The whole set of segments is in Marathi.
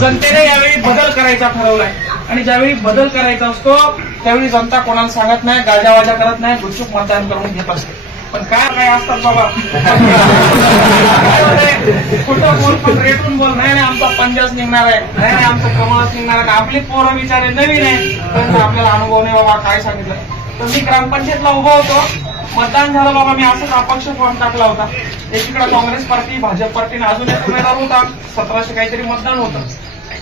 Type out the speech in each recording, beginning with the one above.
जनतेने यावेळी बदल करायचा ठरवलाय आणि ज्यावेळी बदल करायचा असतो त्यावेळी जनता कोणाला सांगत नाही, गाजावाजा करत नाही, गुपचूप मतदान करून घेत असते. पण काय असतात बाबा, खोटं बोल पण रेटून बोल. नाही आमचा पंजाच निघणार आहे, नाही आमचं कमळच निघणार आहे. आपली पोरं विचारे नवीन आहे, पण आपल्याला अनुभव नाही बाबा. काय सांगितलं तर मी ग्रामपंचायतला उभा होतो, मतदान झालं बाबा. मी असंच अपक्ष फॉर्म टाकला होता. एकीकडे काँग्रेस पार्टी, भाजप पार्टीने अजून एक उमेदवार होता. 1700 काहीतरी मतदान होतं.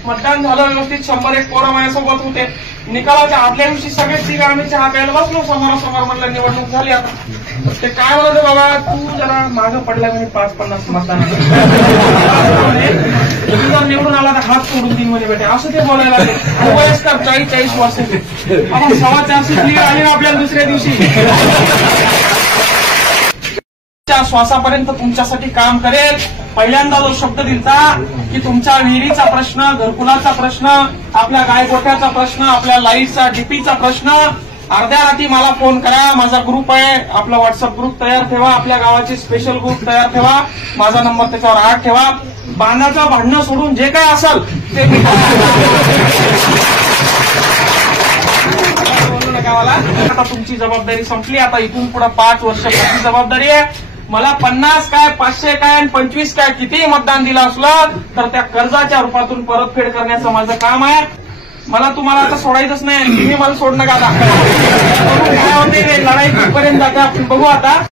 मतदान झालं व्यवस्थित. 101 पोरं माझ्यासोबत होते. निकालाच्या आदल्या दिवशी सगळेच तिघ आम्ही चहा प्यायला बसलो समोरासमोर. म्हणलं निवडणूक झाली आता. ते काय म्हणत बाबा, तू जरा मागं पडला म्हणे 5-50 मतदान, तू जर निवडून आला तर हात सोडून देईन म्हणे बेटे. असं ते बोलायला लागले. वयस्कर 40-40 वर्षाचे. आपण 4.25 सीट आली ना आपल्याला दुसऱ्या दिवशी. श्वासापर्यंत तुमच्यासाठी काम करेल. पहिल्यांदा जो शब्द दिलता की तुमच्या विहिरीचा प्रश्न, घरकुलाचा प्रश्न, आपल्या गायगोठ्याचा प्रश्न, आपल्या लाईटचा डीपीचा प्रश्न, अर्ध्या रात्री मला फोन करा. माझा ग्रुप आहे, आपला व्हॉट्सअप ग्रुप तयार ठेवा, आपल्या गावाचे स्पेशल ग्रुप तयार ठेवा, माझा नंबर त्याच्यावर आठ ठेवा. बांधाचं भांडणं सोडून जे काय असेल ते गावाला. आता तुमची जबाबदारी संपली. आता इथून पुढे 5 वर्ष माझी जबाबदारी आहे. मला 50 काय 500 काय आणि 25 काय कितीही मतदान दिलं असलं तर त्या कर्जाच्या रूपातून परतफेड करण्याचं माझं काम आहे. मला तुम्हाला आता सोडायचंच नाही. तुम्ही मला सोडणं का आता काय होते लढाई कुठपर्यंत जाते आपण बघू आता.